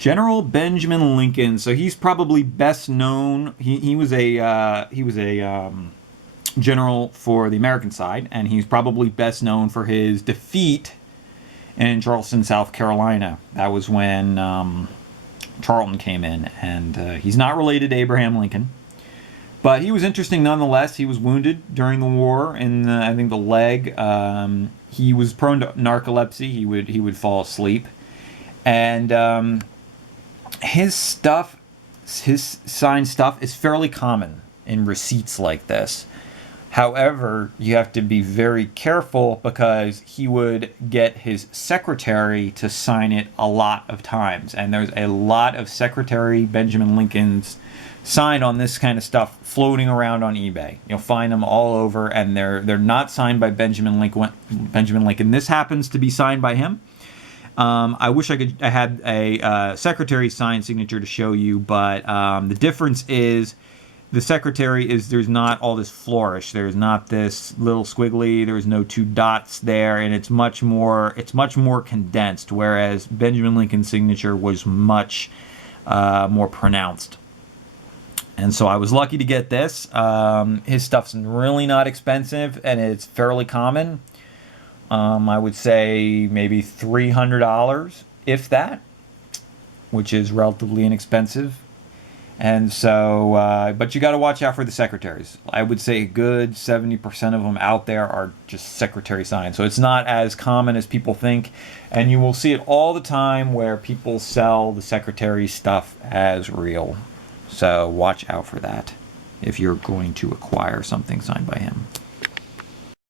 General Benjamin Lincoln. So he's probably best known. He was a general for the American side, and he's probably best known for his defeat in Charleston, South Carolina. That was when Charlton came in, and he's not related to Abraham Lincoln. But he was interesting nonetheless. He was wounded during the war in, I think, the leg. He was prone to narcolepsy. He would fall asleep. And his stuff, his signed stuff, is fairly common in receipts like this. However, you have to be very careful because he would get his secretary to sign it a lot of times. And there's a lot of Secretary Benjamin Lincoln's signed on this kind of stuff floating around on eBay. You'll find them all over, and they're not signed by Benjamin Lincoln. This happens to be signed by him. I wish I had a secretary signed signature to show you, but the difference is the secretary there's not all this flourish. There's not this little squiggly. There's no two dots there, and it's much more condensed. Whereas Benjamin Lincoln's signature was much more pronounced. And so I was lucky to get this. His stuff's really not expensive, and it's fairly common. I would say maybe $300, if that, which is relatively inexpensive. And so, but you got to watch out for the secretaries. I would say a good 70% of them out there are just secretary signed. So it's not as common as people think. And you will see it all the time where people sell the secretary stuff as real. So watch out for that if you're going to acquire something signed by him.